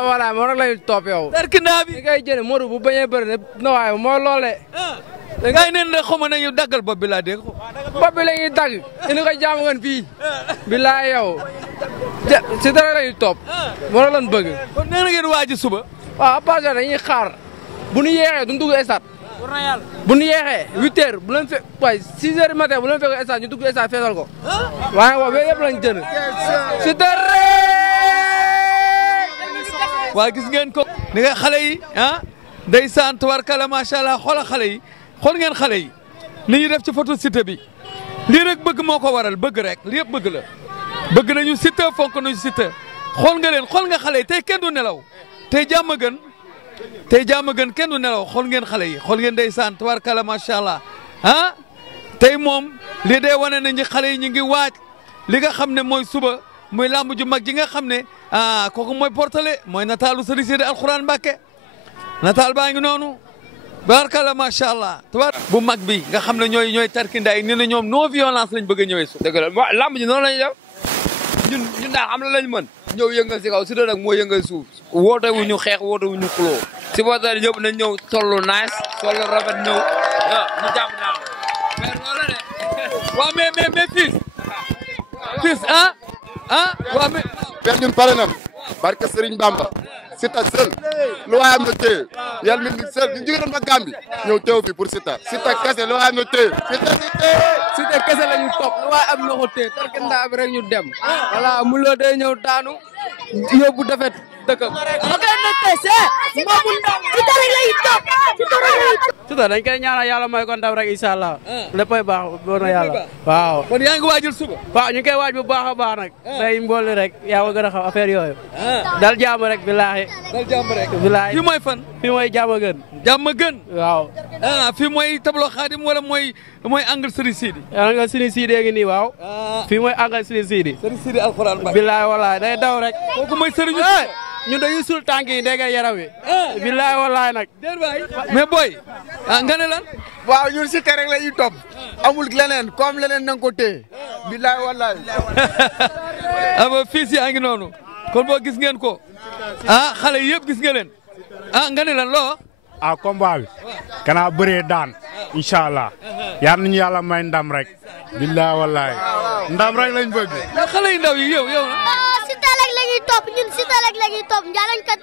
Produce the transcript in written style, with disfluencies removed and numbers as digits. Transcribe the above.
voilà moo rek lañu topp yow. tarkindaa bi li ngay jëlee Modou bu bañee bëri ne na waaye moo loolee. ngay neen ne xaw ma nañu daggal bopp bi laa dégg. bopp bi la ñuy dagg indi ko jaamu ngeen fii. bilaay yow si dara lañu topp. moo lañ bëgg. kon nee na ngeen waaj suba. waaw parce que dañuy xaar bu ñu yeexee duñ dugg stade. bu ñu yeexee 8h bu leen fekk waaye 6h du matin bu leen fekk stade ñu dugg stade feesal ko. waaye waaw yëpp lañ jënd. si dara. waa gis ngeen ko ni nga xale yi ndeysaan tubarkalla macha allah xoola xale yi xool ngeen xale yi ni ñu def ci photo Siteu bi lii rek bëgg moo ko waral bëgg rek lii yëpp bëgg la bëgg nañu Siteu fonk nañu Siteu xool nga leen xool nga xale yi tey kenn du nelaw tey jàmm gën kenn du nelaw xool ngeen xale yi xool ngeen ndeysaan tubarkalla macha allah tey moom lii day wane na ñi xale yi ñu ngi waaj li nga xam ne mooy suba muy làmb ju mag ji nga xam ne kooku mooy portale mooy nataalu Serigne Sidi Alxuraan Mbàkke nataal baa ngi noonu barkala macha allah bu mag bi nga xam ne ñooy tarkindaa yi ni na ñoom non violence lañ bëgg a ñëwee suuf. dëgg la làmb ji noonu lañu def ñun daal xam la lañ mën ñëw yëngal si kaw Siteu nag moo yëngal suuf woote wu ñu xeex woote wu ñu xuloo supporter yëpp nañ ñëw tollu nice tollu rafet ñëw ñu jàpp daal mais loolu de waaw mais fils waaw mais per ñun pare na barke Serigne Bamba Siteu seul lu waay am na téye yàlla mi seul ñu jóge doon ba Gambie ñëw teew fi pour Siteu kese lu waay am na téye Siteu kese la ñu topp lu waay am na ko téye tarkindaa bi rek ñu dem voilà mu loo day ñëw daanu yóbbu defet dëkkam Siteu dañ koy ñaanal yàlla may ko ndam rek incha allah léppay baax boo na yàlla waaw kon yaa ngi waajal suba waaw ñu ngi koy waaj bu baax a baax nag day mbooli rek yaa ma gën a xam affaire yooyu dal jàmm rek bilaahi dal jàmm rek bilaahi fii mooy fan fii mooy jàmm gën waaw fii mooy tableau Khadim wala mooy angle Serigne Sidi angle Serigne Sidi ngi nii waaw fii mooy angle Serigne Sidi Alxuraan Mbàkke bilaahi walaay day daw rek kooku mooy Serigne ñu dañuy suul tànk yi dégg yaram wi bilaay wallaay nag mais boy nga ne lan waaw ñun Siteu rek la ñuy topp amul leneen comme leneen na nga ko téye billaay wallaay aba fils yaa ngi noonu kon boo gis ngeen ko xale yi yëpp gis nga leen nga ne lan loo combat bi kana bëree daan incha allah yar nañu yàlla may ndam rek billaay wallaay ndam rek lañ bëgg xale yi ndaw yi yow Siteu rek la ñuy topp ñun Siteu rek la ñuy topp njalañ kat